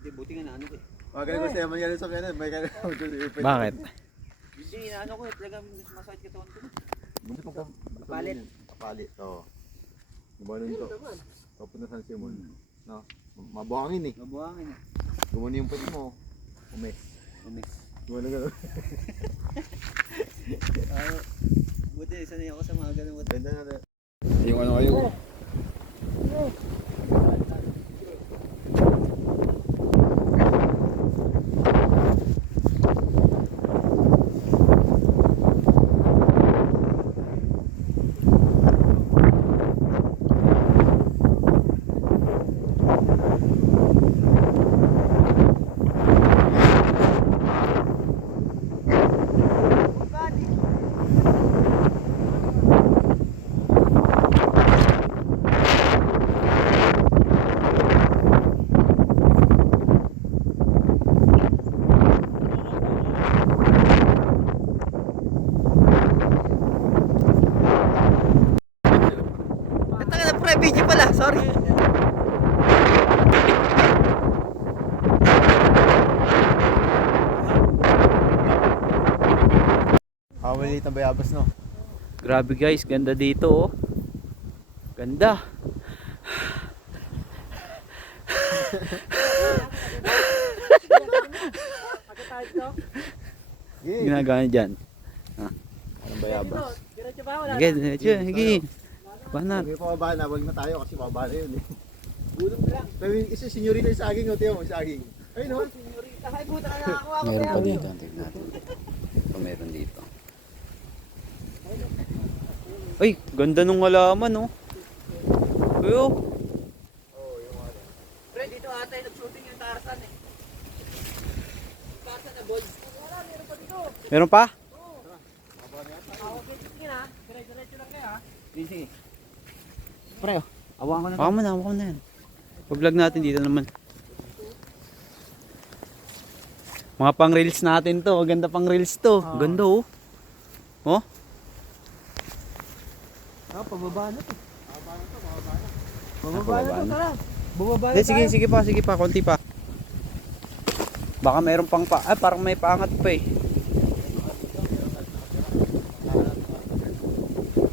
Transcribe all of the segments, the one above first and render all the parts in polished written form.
Hindi, buti nga na ano eh. Magaling ko siya mangyari sa kanya. May kanya. Bakit? Hindi, ano ko eh, talagang masakit katawan ko. Buti pa Palit. Palit, oo. Gumanon to. Papunta San Simon. No? Mabuhangin eh. Mabuhangin eh. Gumano yung pati mo. Umes. Gumano gano'n. Buti, sanay ako sa mga ganun. Ganda na rin. Yung ano kayo? Video pala, sorry. Maliit na bayabas no. Grabe guys, ganda dito oh. Ganda. Ginagawa niya dyan. Anong bayabas? Sige, sige. Banar. Hindi pa babaan na, wag na tayo kasi babaan na yun eh. Gulong lang. Pero isa senyorita yung saging, o tiyo mo saging. Ay no? Senyorita, ay puta ka nakakuha ko. Meron pa dito, tignan natin. Ito meron dito. Ay, ganda nung halaman oh. Ayo. Pre, dito ata yung nag-shooting yung Tarzan eh. Tarzan na boys. Wala, meron pa dito. Meron pa? Okay, sige na. Diretso lang kayo ha. Sige. Pre, awakan ko na. Hawakan mo na yan. Pag-vlog natin dito naman. Mga pang reels natin to. Ganda pang reels to. Ganda oh. Oh. Pababa na to. Bababa na to, tara. Bumaba na. Sige pa, konti pa. Baka meron pang parang may paangat pa eh.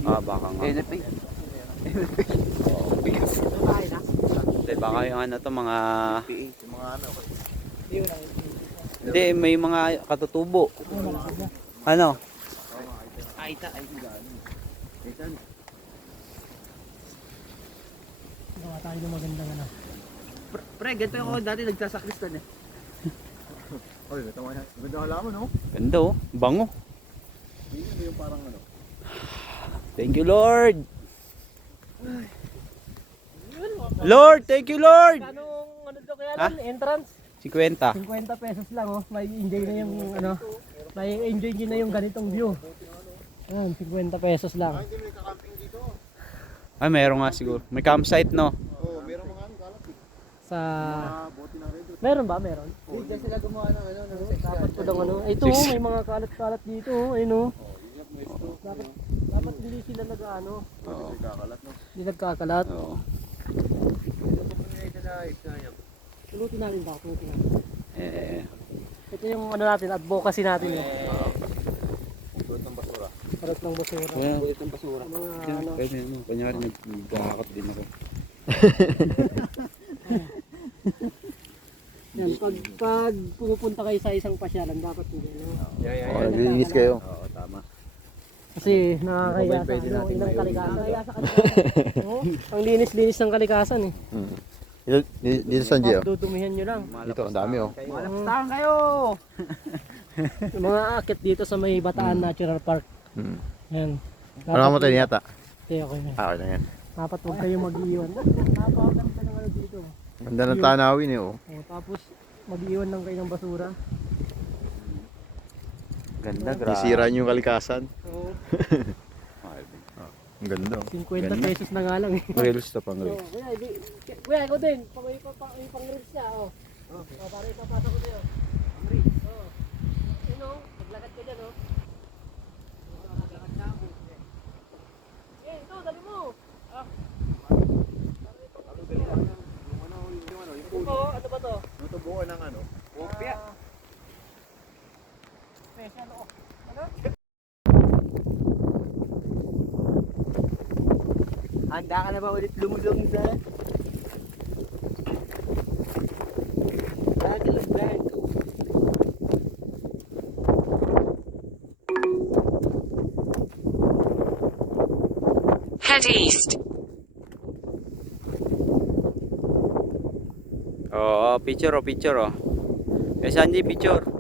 Baka nga. Bigas. Hindi, baka yung ano to, mga... Yung mga ano. Hindi, may mga katutubo. Ano? Aita. Baka tayo ng magandang ano. Pre, ganito ako dati nagsasakristan eh. Oy, tama yan. Ganda halaman no? Ganda oh. Bango. Hindi yung parang ano. Thank you Lord. Lord, thank you Lord. Anong ano daw kaya Ha? nun? Entrance? 50. 50 pesos lang oh. May enjoy na yung ano. May enjoy nyo na yung ganitong view. Yan, 50 pesos lang. Hindi may kakamping dito. Ay, meron nga siguro. May campsite no. Oo, meron mga ano kalat eh. Sa... Bote na rin. Meron ba? Meron? Hindi sila gumawa ng ano, ng Dapat po daw ano. Ito oh, may mga kalat-kalat dito oh. Ayun oh. Dapat hindi sila nag-ano. Oo. Kakalat no. Hindi nagkakalat. Oo. Tulutin natin ba? Tulutin natin. Eh, Ito yung ano natin, advocacy natin eh. Pulot ng basura. Parot ng basura. Bulit ng basura. Mga ano. pwede mo. Kanyari nagkakakot din ako. Yan, pag pupunta kayo sa isang pasyalan, dapat hindi. No? Oo, naglilinis kayo. Oo, tama. Kasi nakakaya sa Pwede ano, natin inang may- kalikasan. Nakakaya sa kalikasan. Oo, ang linis-linis ng kalikasan eh. Dito sa Gio. Dudumihan nyo lang. Dito, ang dami oh. Malapstahan kayo! Yung mga aakit dito sa may Bataan Natural Park. Yan. Ano ka mo tayo yata? Okay, okay na. Okay na yan. Dapat huwag kayong mag-iwan. Napakaganda ng ano dito. Ganda ng tanawin eh oh. O, tapos mag-iwan lang kayo ng basura. Ganda, grabe. Isira niyo yung kalikasan. Oo, Ang ganda oh. 50 Ganda. pesos na nga lang eh. Reels to pang So, reels. kuya, ikaw din. May pang-reels siya. Oh. Para ipapasok ko sa'yo. Pang-reels. Oh. Yun o, maglakad ka dyan o. Maglakad ka ako. Eh, ito, dali mo. ano? Opya. Special oh. Ano? Handa ka na ba ulit lumulong sa... Bagel Blanco. Head east. Oo, picture oh. Eh, Sanji, picture.